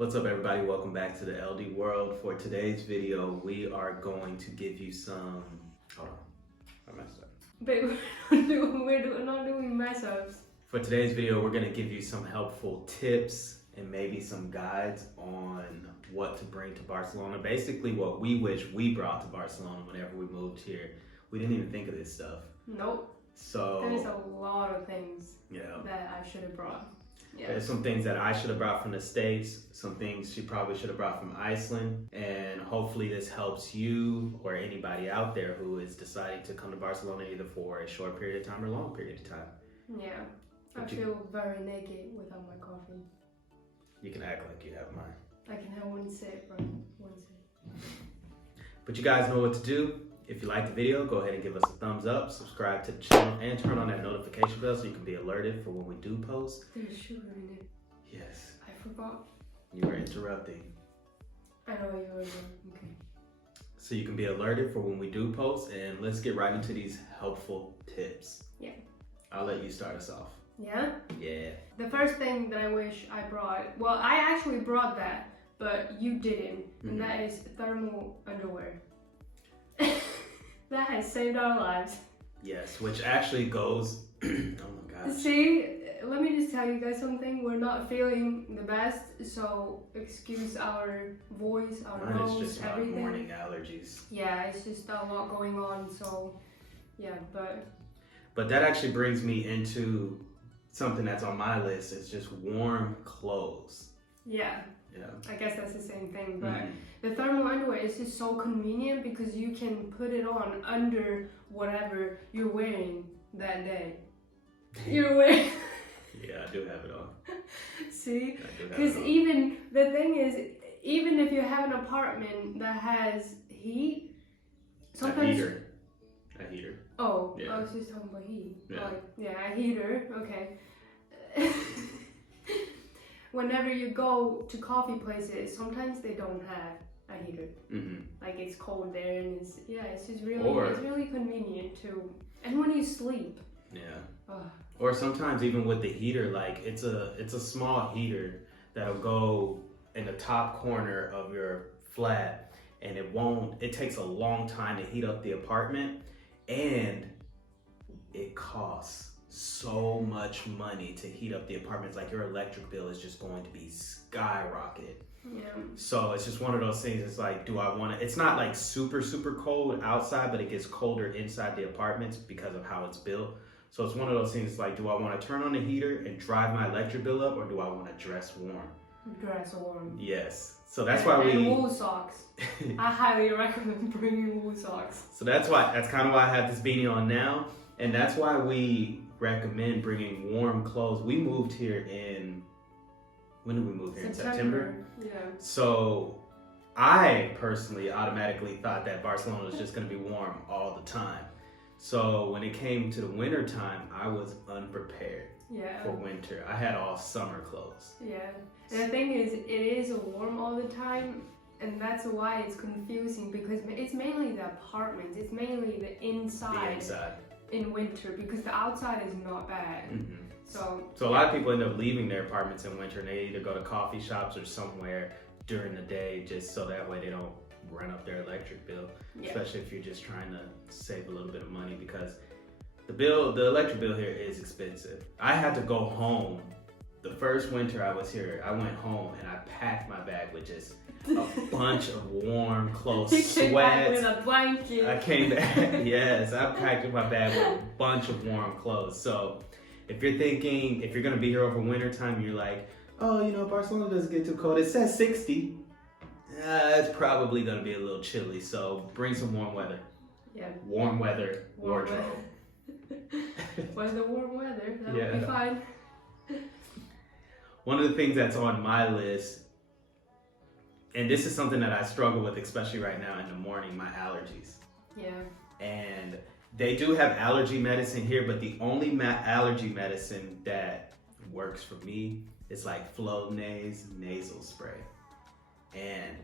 What's up, everybody? Welcome back to the LD World. For today's video, we are going to give you some... Hold on, I messed up. But we're not doing mess ups. For today's video, we're going to give you some helpful tips and maybe some guides on what to bring to Barcelona. Basically, what we wish we brought to Barcelona whenever we moved here. We didn't even think of this stuff. Nope. So there's a lot of things that I should have brought. Yeah. There's some things that I should have brought from the States, some things she probably should have brought from Iceland, and hopefully this helps you or anybody out there who is deciding to come to Barcelona either for a short period of time or a long period of time. Yeah, I feel very naked without my coffee. You can act like you have mine. I can have one sip, right? One sip. But you guys know what to do. If you like the video, go ahead and give us a thumbs up, subscribe to the channel, and turn on that notification bell so you can be alerted for when we do post. There's sugar in it. Yes. I forgot. You were interrupting. I know you were. Okay. So you can be alerted for when we do post, and let's get right into these helpful tips. Yeah. I'll let you start us off. Yeah? Yeah. The first thing that I wish I brought, well, I actually brought that, but you didn't, and that is thermal underwear. That has saved our lives. Yes, which actually goes, oh my gosh. See, let me just tell you guys something. We're not feeling the best, so excuse our voice, our nose, Mine is just everything. my morning allergies. Yeah, it's just a lot going on, so yeah, But that actually brings me into something that's on my list. It's just warm clothes. yeah. Yeah. I guess that's the same thing, but the thermal underwear is just so convenient because you can put it on under whatever you're wearing that day. You're wearing... Yeah, I do have it on. See? Because even, the thing is, even if you have an apartment that has heat, sometimes... A heater. Oh, yeah. I was just talking about heat. Yeah. Like, yeah, a heater, okay. Whenever you go to coffee places, sometimes they don't have a heater. Like it's cold there, and it's just really convenient too. And when you sleep. Yeah. Oh. Or sometimes even with the heater, like it's a small heater that'll go in the top corner of your flat, and it takes a long time to heat up the apartment, and it costs so much money to heat up the apartments. Like your electric bill is just going to be skyrocketed. Yeah. So it's just one of those things. It's like, do I want to? It's not like super cold outside, but it gets colder inside the apartments because of how it's built. So it's one of those things. Like, do I want to turn on the heater and drive my electric bill up, or do I want to dress warm? Dress warm. Yes. So that's why we. And wool socks. I highly recommend bringing wool socks. So that's kind of why I have this beanie on now, and that's why we recommend bringing warm clothes. We moved here when did we move here? September. In September? Yeah. So I personally automatically thought that Barcelona was just going to be warm all the time. So when it came to the winter time, I was unprepared for winter. I had all summer clothes. Yeah. And the thing is, it is warm all the time, and that's why it's confusing, because it's mainly the apartments. It's mainly the inside. In winter, because the outside is not bad. So a lot of people end up leaving their apartments in winter, and they either go to coffee shops or somewhere during the day, just so that way they don't run up their electric bill. Especially if you're just trying to save a little bit of money, because the electric bill here is expensive. I had to go home. The first winter I was here, I went home and I packed my bag with just a bunch of warm clothes, sweats. Came back with a blanket. I came back, yes, I packed my bag with a bunch of warm clothes. So if you're thinking, if you're gonna be here over winter time, you're like, oh, Barcelona doesn't get too cold. It says 60. It's probably gonna be a little chilly, so bring some warm weather. Yeah. Warm weather wardrobe. Where's the warm weather? That'll be fine. One of the things that's on my list, and this is something that I struggle with, especially right now in the morning, my allergies. Yeah. And they do have allergy medicine here, but the only allergy medicine that works for me is like Flonase nasal spray. And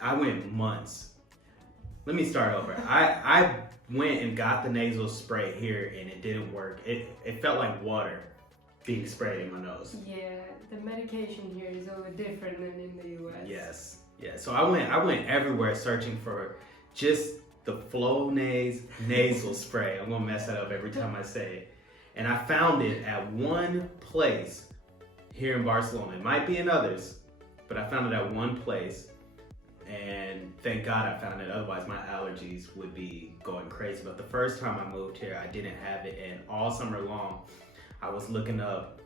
I went months. Let me start over. I went and got the nasal spray here, and it didn't work. It felt like water. being sprayed in my nose. Yeah, the medication here is a little different than in the US. Yes, yeah. So I went everywhere searching for just the nasal spray. I'm gonna mess that up every time I say it. And I found it at one place here in Barcelona. It might be in others, but I found it at one place. And thank God I found it, otherwise my allergies would be going crazy. But the first time I moved here, I didn't have it, and all summer long, I was looking up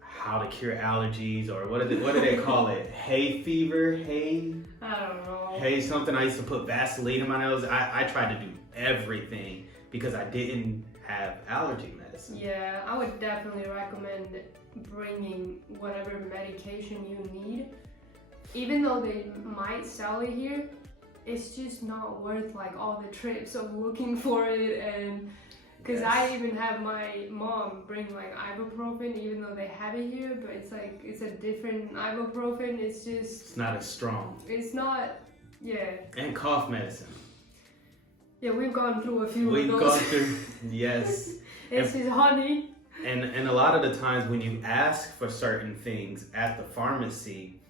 how to cure allergies, or what do they call it? Hay fever? Hay? I don't know. Hay something. I used to put Vaseline in my nose. I tried to do everything because I didn't have allergy medicine. Yeah, I would definitely recommend bringing whatever medication you need. Even though they might sell it here, it's just not worth like all the trips of looking for it. And because I even have my mom bring like ibuprofen, even though they have it here, but it's like it's a different ibuprofen. It's not as strong. It's not, yeah. And cough medicine. Yeah, we've gone through a few of those. We've gone through, yes. It's just honey. And a lot of the times when you ask for certain things at the pharmacy,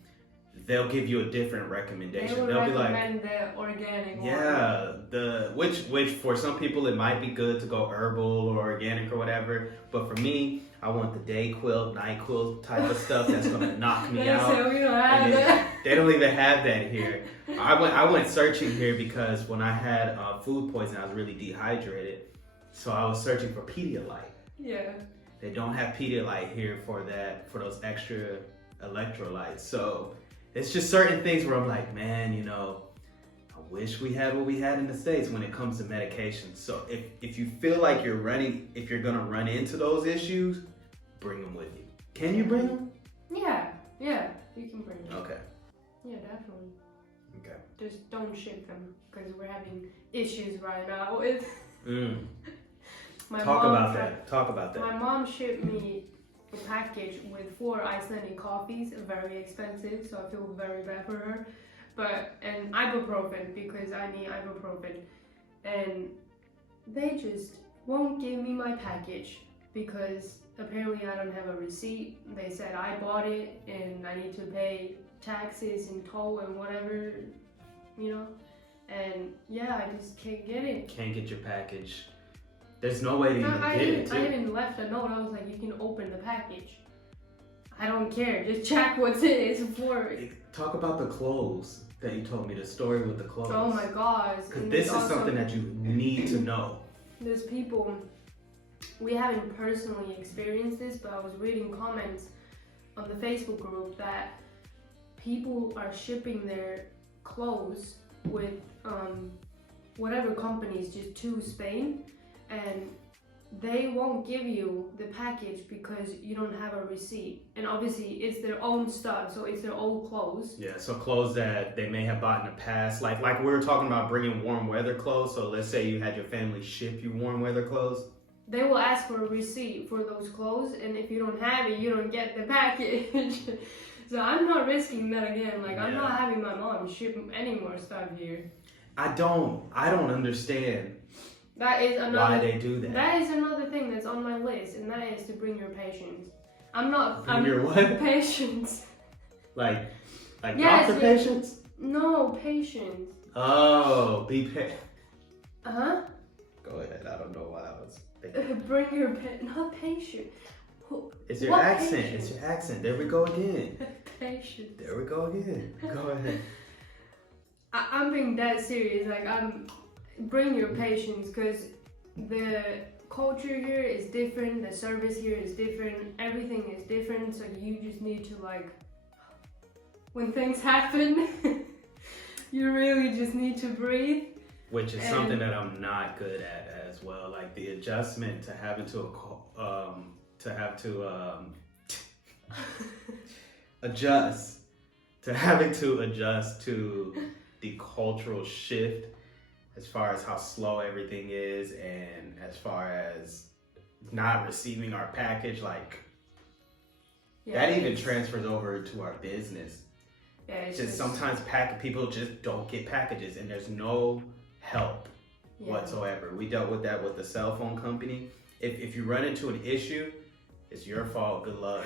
they'll give you a different recommendation. They'll be like, the organic one. Yeah, which for some people it might be good to go herbal or organic or whatever, but for me, I want the Dayquil, NyQuil type of stuff that's gonna knock me out. So we don't have that. They don't even have that here. I went searching here because when I had food poisoning, I was really dehydrated, so I was searching for Pedialyte. Yeah. They don't have Pedialyte here for those extra electrolytes. So it's just certain things where I'm like, man, I wish we had what we had in the States when it comes to medication. So if you feel like if you're gonna run into those issues, bring them with you. Can you bring them? Yeah, you can bring them. Okay. Yeah, definitely. Okay. Just don't ship them because we're having issues right now with. Talk about that. My mom shipped me a package with 4 Icelandic coffees, very expensive, so I feel very bad for her. And ibuprofen, because I need ibuprofen. And they just won't give me my package because apparently I don't have a receipt. They said I bought it and I need to pay taxes and toll and whatever, And yeah, I just can't get it. Can't get your package. There's no way to even get it, too. I even left a note. I was like, you can open the package. I don't care. Just check what's in it. It's for it. Talk about the clothes that you told me, the story with the clothes. Oh my gosh. Because this is something that you need to know. There's people, we haven't personally experienced this, but I was reading comments on the Facebook group that people are shipping their clothes with whatever companies just to Spain, and they won't give you the package because you don't have a receipt. And obviously it's their own stuff, so it's their old clothes. Yeah, so clothes that they may have bought in the past. Like we were talking about bringing warm weather clothes. So let's say you had your family ship you warm weather clothes. They will ask for a receipt for those clothes, and if you don't have it, you don't get the package. So I'm not risking that again. I'm not having my mom ship any more stuff here. I don't understand. That is another. Why they do that? That is another thing that's on my list, and that is to bring your patients. Bring your what? Patients. Like yes, doctor patients? No, patients. Oh, be patient. Huh? Go ahead. I don't know why I was thinking. Bring your not patient. It's your accent. Patient? It's your accent. There we go again. Patient. There we go again. Go ahead. I'm being dead serious. Bring your patients, because the culture here is different, the service here is different, everything is different, so you just need to when things happen, you really just need to breathe. Which is something that I'm not good at as well, like the adjustment to having to adjust to the cultural shift as far as how slow everything is, and as far as not receiving our package, that even transfers over to our business. Yeah, it's just sometimes people just don't get packages, and there's no help whatsoever. We dealt with that with the cell phone company. If you run into an issue, It's your fault. Good luck.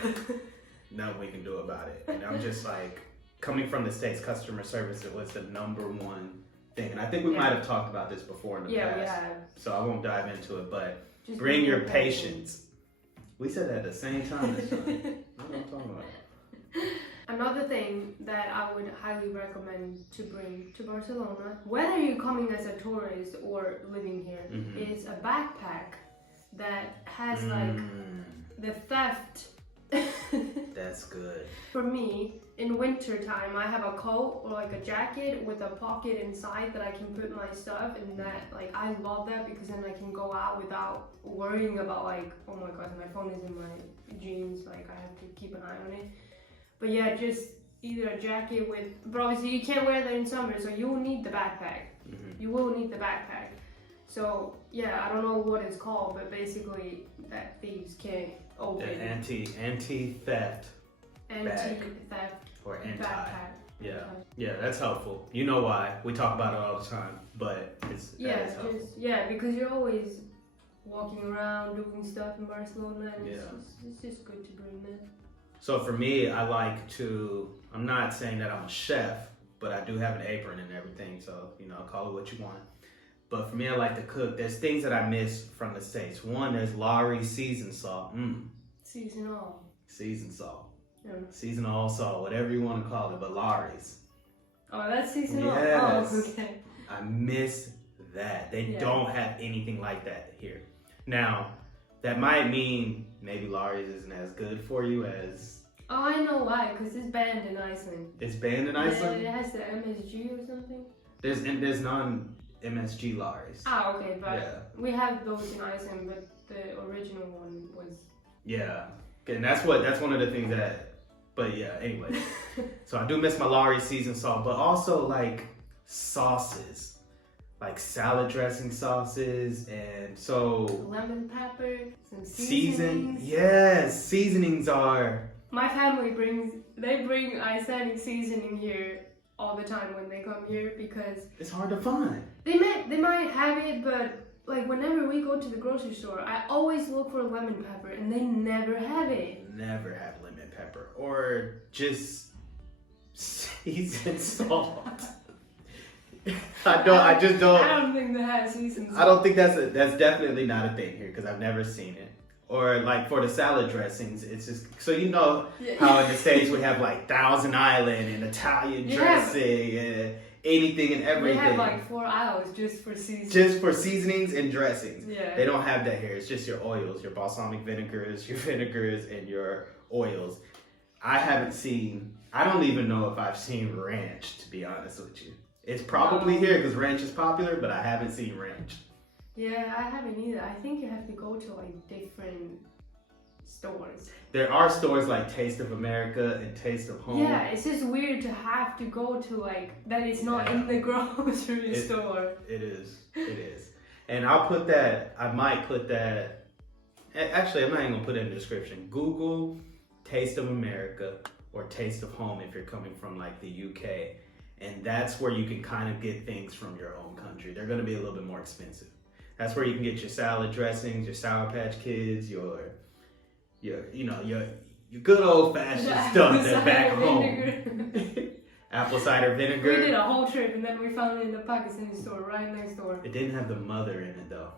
Nothing we can do about it. And I'm just like, coming from the States, customer service, it was the number one thing. And I think we might have talked about this before in the past. Yeah, we have. So I won't dive into it, but just bring your patience. We said that at the same time this time. What am I talking about? Another thing that I would highly recommend to bring to Barcelona, whether you're coming as a tourist or living here, is a backpack that has like the theft. That's good. For me, in winter time, I have a coat or like a jacket with a pocket inside that I can put my stuff, and that like I love that because then I can go out without worrying about like, oh my god, my phone is in my jeans, like I have to keep an eye on it. But yeah, just either a jacket with, but obviously you can't wear that in summer, so you will need the backpack. You will need the backpack. So yeah, I don't know what it's called, but basically that thieves can't open. The anti-theft. Anti-theft. Or anti. Backpack. Yeah. Yeah, that's helpful. You know why? We talk about it all the time, but it's helpful. Because you're always walking around doing stuff in Barcelona, and it's just good to bring that. So for me, I like to, I'm not saying that I'm a chef, but I do have an apron and everything, so, call it what you want. But for me, I like to cook. There's things that I miss from the States. One, there's Lawry's seasoned salt. Seasonal. Seasoned salt. Yeah. Seasonal salt, whatever you want to call it, but Lawry's. Oh, that's seasonal? Yes. Oh, okay. I miss that. They don't have anything like that here. Now, that might mean maybe Lawry's isn't as good for you as... Oh, I know why, because it's banned in Iceland. It's banned in Iceland? Yeah, it has the MSG or something. There's non-MSG Lawry's. Ah, okay, but we have those in Iceland, but the original one was... Yeah, and that's one of the things that... But yeah, anyway. So I do miss my Lawry's seasoned salt, but also like sauces. Like salad dressing sauces, and so lemon pepper, some seasonings. Yes, seasonings are. My family bring Icelandic seasoning here all the time when they come here because it's hard to find. They might have it, but like whenever we go to the grocery store, I always look for lemon pepper, and they never have it. Never have lemon pepper, or just seasoned salt. I don't think they have seasoned salt. I don't think that's definitely not a thing here because I've never seen it. Or like for the salad dressings, it's just so how in the States we have like Thousand Island and Italian dressing and anything and everything. We have like 4 hours just for seasonings. Just for seasonings and dressings. Yeah. They don't have that here. It's just your oils, your balsamic vinegars, and your oils. I don't even know if I've seen ranch, to be honest with you. It's probably here because ranch is popular, but I haven't seen ranch. Yeah, I haven't either. I think you have to go to like different stores. There are stores like Taste of America and Taste of Home. Yeah, it's just weird to have to go to like that is not in the grocery store. It is. And I might put that, actually I'm not even gonna put it in the description. Google Taste of America or Taste of Home if you're coming from like the UK. And that's where you can kind of get things from your own country. They're going to be a little bit more expensive. That's where you can get your salad dressings, your Sour Patch Kids, your good old fashioned stuff that's back home. Apple cider vinegar. We did a whole trip and then we found it in the Pakistani store right next door. It didn't have the mother in it though.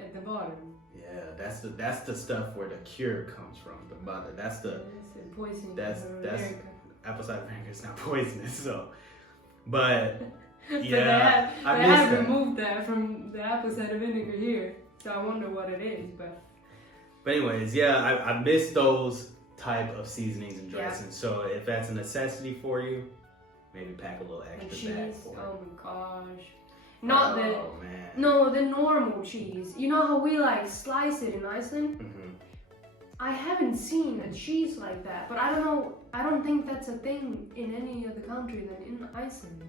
At the bottom. Yeah, that's the stuff where the cure comes from. The mother. That's the poison. That's apple cider vinegar is not poisonous, so. But yeah, they have removed that from the apple cider vinegar here, so I wonder what it is. But anyways, yeah, I miss those type of seasonings and dressings. Yeah. So if that's a necessity for you, maybe pack a little extra bag for it. Oh my gosh, the normal cheese. You know how we like slice it in Iceland? Mm-hmm. I haven't seen a cheese like that, but I don't know. I don't think that's a thing in any other country than in Iceland.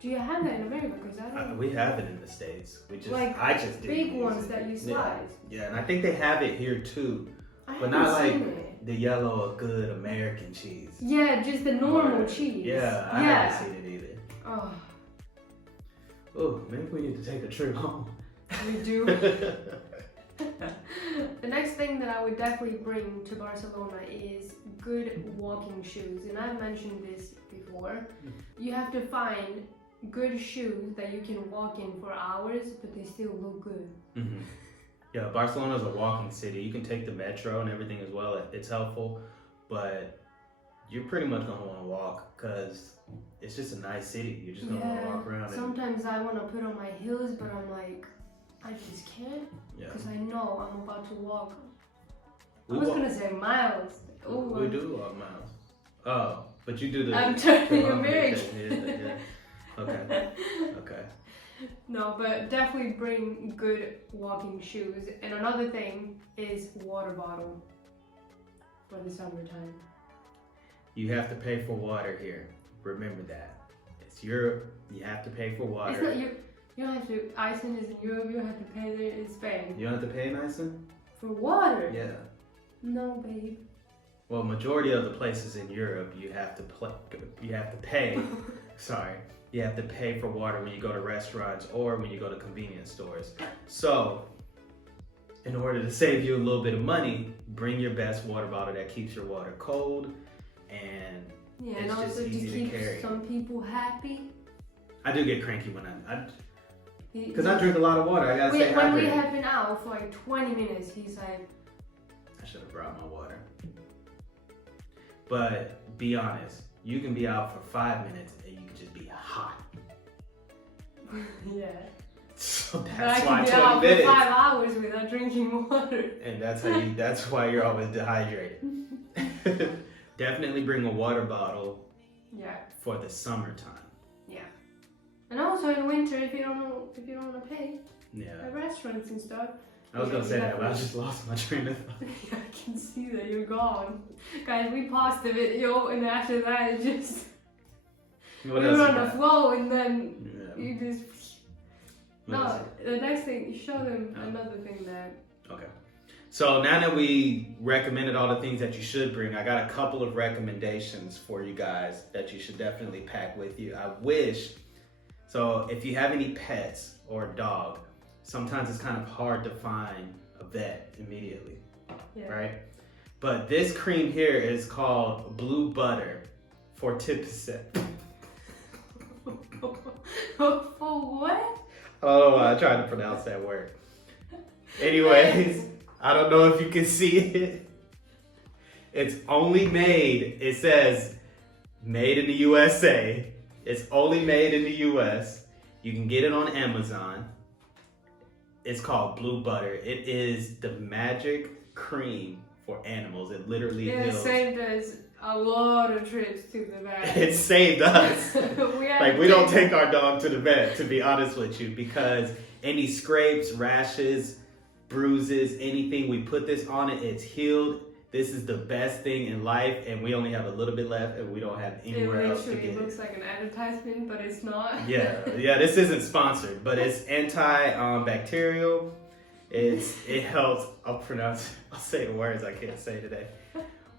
Do you have that in America? Because I don't. We have it in the States. I just big ones that you slice. Yeah, and I think they have it here too, but not like the yellow, good American cheese. Yeah, just the normal cheese. Yeah, I haven't seen it either. Oh, maybe we need to take a trip home. We do. The next thing that I would definitely bring to Barcelona is good walking shoes. And I've mentioned this before. You have to find good shoes that you can walk in for hours, but they still look good. Mm-hmm. Yeah, Barcelona is a walking city. You can take the metro and everything as well. It's helpful, but you're pretty much going to want to walk because it's just a nice city. You're just going to want to walk around. Sometimes I want to put on my heels, but I'm like, I just can't because I know I'm about to walk. I was going to say miles. Ooh, we do walk miles. Oh, but you do the... I'm turning your marriage. Okay. Okay. No, but definitely bring good walking shoes. And another thing is water bottle for the summertime. You have to pay for water here. Remember that. It's Europe. You have to pay for water. It's not, you don't have to. Iceland is in Europe. You don't have to pay there in Spain. You don't have to pay in Iceland? For water? Yeah. No, babe. Well, majority of the places in Europe, you have to pay. Sorry. You have to pay for water when you go to restaurants or when you go to convenience stores. So, in order to save you a little bit of money, bring your best water bottle that keeps your water cold and and also to keep some people happy. I do get cranky when because I drink a lot of water. I gotta stay hydrated. When we have been out for like 20 minutes, he's like, I should have brought my water. But be honest, you can be out for 5 minutes and you can just be hot. Yeah. So that's why 20 minutes. I can be out for 5 hours without drinking water. And that's why you're always dehydrated. Definitely bring a water bottle. Yeah. For the summertime. Yeah. And also in winter, if you don't want to pay. Yeah. At restaurants and stuff. I was gonna say that, but I just lost my train of thought. I can see that you're gone. Guys, we paused the video and after that it just... we were on the flow and then you just... No, the next thing, show them another thing that... Okay. So now that we recommended all the things that you should bring, I got a couple of recommendations for you guys that you should definitely pack with you. So if you have any pets or a dog, sometimes it's kind of hard to find a vet immediately, right? But this cream here is called Blue Butter for Tipset. For what? I don't know why I tried to pronounce that word. Anyways, I don't know if you can see it. It's only made, it says, made in the USA. It's only made in the US. You can get it on Amazon. It's called Blue Butter. It is the magic cream for animals. It literally heals. It saved us a lot of trips to the vet. It saved us. We don't take our dog to the vet, to be honest with you, because any scrapes, rashes, bruises, anything, we put this on it, it's healed. This is the best thing in life, and we only have a little bit left, and we don't have anywhere else to get it. It looks like an advertisement, but it's not. Yeah, this isn't sponsored, but it's antibacterial. It helps. I'll say the words I can't say today.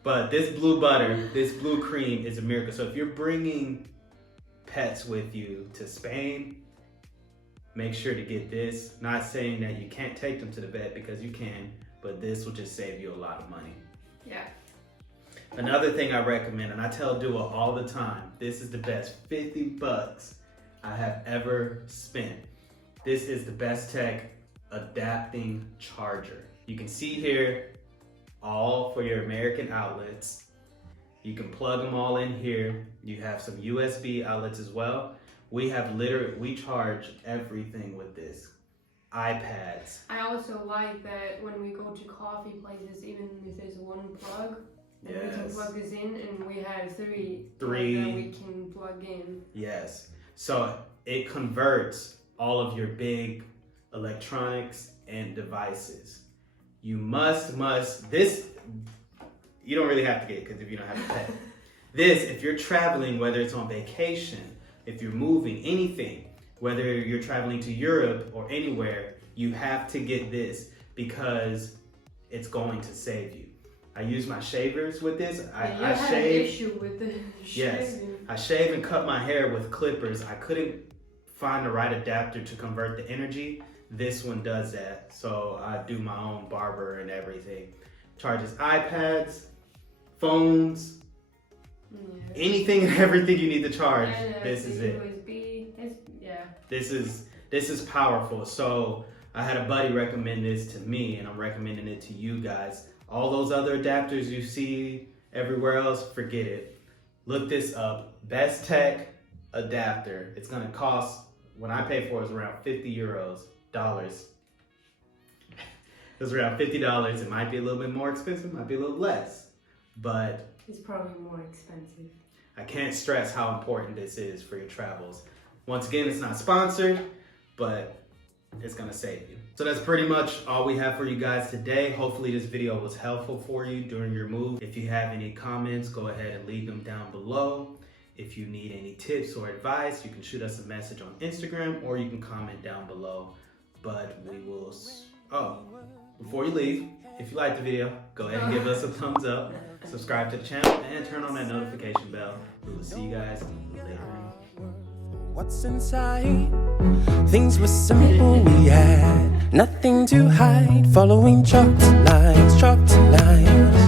But this Blue Butter, this blue cream is a miracle. So if you're bringing pets with you to Spain, make sure to get this. Not saying that you can't take them to the vet, because you can, but this will just save you a lot of money. Yeah. Another thing I recommend, and I tell Dua all the time, this is the best $50 I have ever spent. This is the Best Tech adapting charger. You can see here, all for your American outlets. You can plug them all in here. You have some USB outlets as well. We charge everything with this. iPads. I also like that when we go to coffee places, even if there's one plug, we can plug this in, and we have three that we can plug in. Yes. So it converts all of your big electronics and devices. You must, this, you don't really have to get it, because if you don't have a pet. This, if you're traveling, whether it's on vacation, if you're moving, anything, whether you're traveling to Europe or anywhere, you have to get this, because it's going to save you. I use my shavers with this. I had an issue with the shaving. Yes, I shave and cut my hair with clippers. I couldn't find the right adapter to convert the energy This one does that. So I do my own barber and everything. Charges iPads, phones, anything and everything you need to charge. This is it. This is powerful. So I had a buddy recommend this to me, and I'm recommending it to you guys. All those other adapters you see everywhere else, forget it. Look this up. Best Tech adapter. It's gonna cost, when I pay for it, it's around $50. It's around $50. It might be a little bit more expensive, might be a little less, but it's probably more expensive. I can't stress how important this is for your travels. Once again, it's not sponsored, but it's gonna save you. So that's pretty much all we have for you guys today. Hopefully this video was helpful for you during your move. If you have any comments, go ahead and leave them down below. If you need any tips or advice, you can shoot us a message on Instagram or you can comment down below. But we will, before you leave, if you like the video, go ahead and give us a thumbs up, subscribe to the channel, and turn on that notification bell. We will see you guys later. What's inside? Things were simple, we had nothing to hide. Following chalked lines, chalked lines.